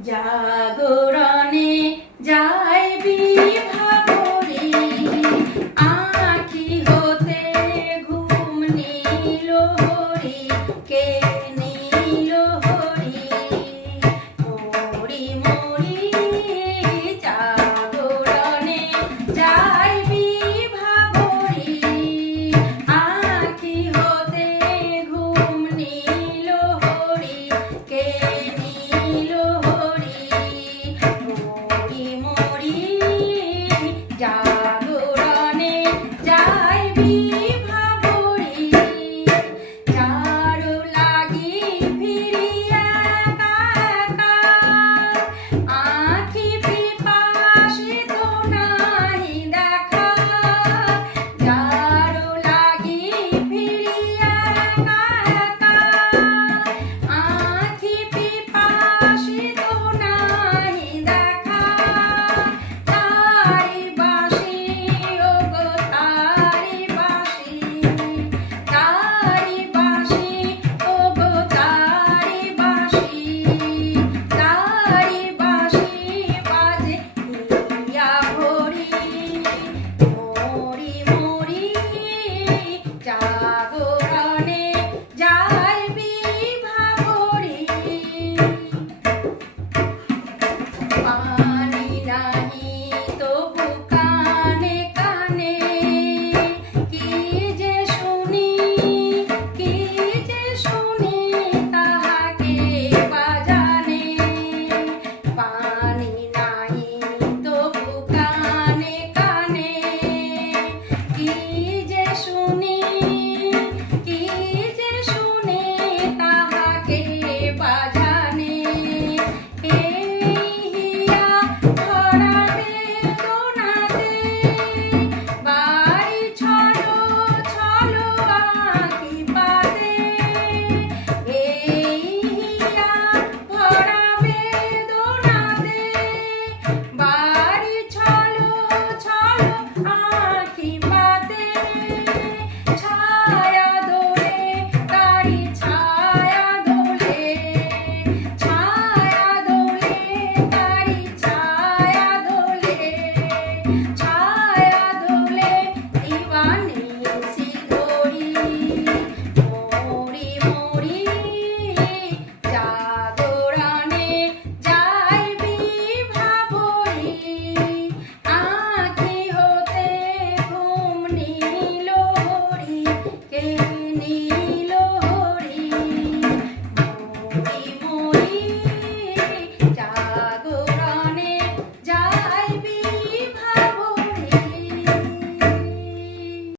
জাগরণে যা